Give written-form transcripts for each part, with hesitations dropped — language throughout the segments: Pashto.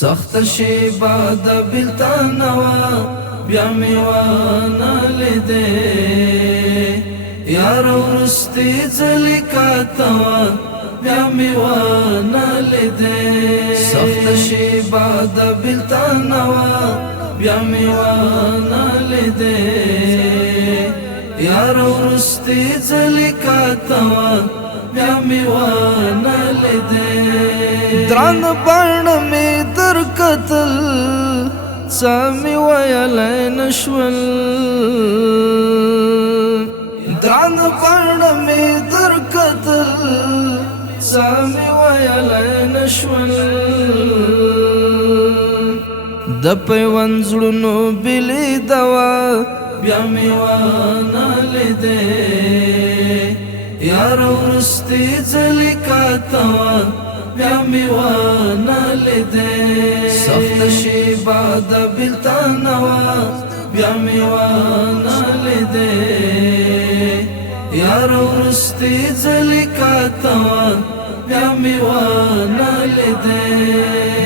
سخت شیبا د بلتان وا بیا می وانا لیدې یار ورستی ځلی کاتوا بیا می وانا لیدې سخت شیبا د بلتان وا بیا می وانا لیدې یار ورستی ځلی کاتوا بیا می وانا لیدې دران بڼ می در قتل سامي ویلی نشول دران بڼ می در قتل سامي ویلی نشول د پیوند زړونو بلی دوا بیا می وانا لیدې یار ورستی ځلی کاتوا بیا می وانا لیدې سخت شیبا د بلتان وا بیا می وانا لیدې یار ورستی ځلی کاتوا بیا می وانا لیدې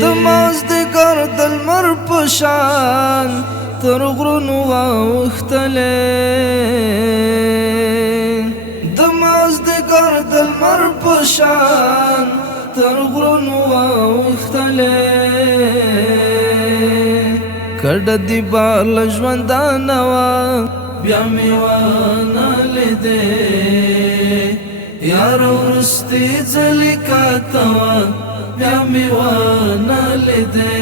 د مازدیګر د لمر په شان تر غرونو واوښتلې د مازدیګر د لمر په شان تر غرونو واوښتلې کډه دی بال ژوندان وا بیا می وانا لیدې یار ورستی ځلی کاتوا بیا می وانا لیدې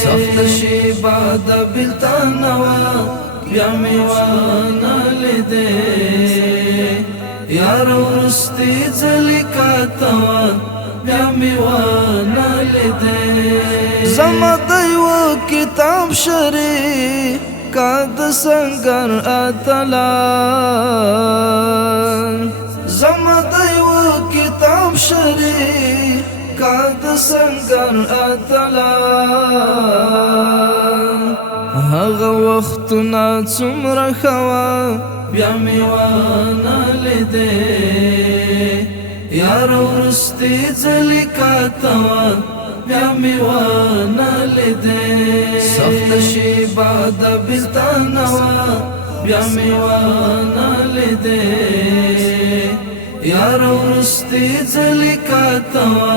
سخت شیبا د بلتان وا بیا می وانا لیدې یار ورستی ځلی کاتوا بیا می وانا لیدې زما د یو کتاب شری کاد سنگر اتلا زما د یو کتاب شری کاد سنگر اتلا هغه وختونه څومره خوا بیا می وانا لیدې یار ورستی ځلی کاتوا بیا می وانا لیدې سخت شیبا د بلتان وا بیا می وانا لیدې یار ورستی ځلی کاتوا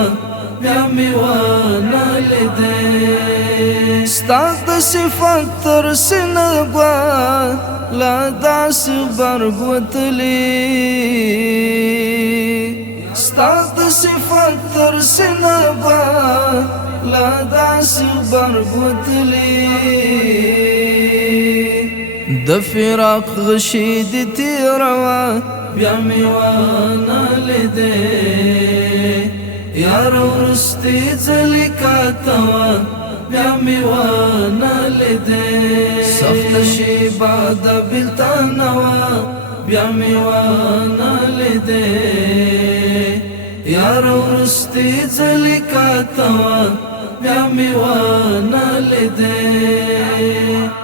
بیا می وانا لیدې ستا د صفات تر سینګوا لا داس برګ وتلی ستا د صفات تر سینګوا لا داس برګ وتلی د فراق غشید تیروا بیا می وانا لیدې یار ورستی ځلی کاتوا بیا می وانا لیدې سخت شیبا د بلتان وا بیا می وانا لیدې یار ورستی ځلی کاتوا بیا می وانا لیدې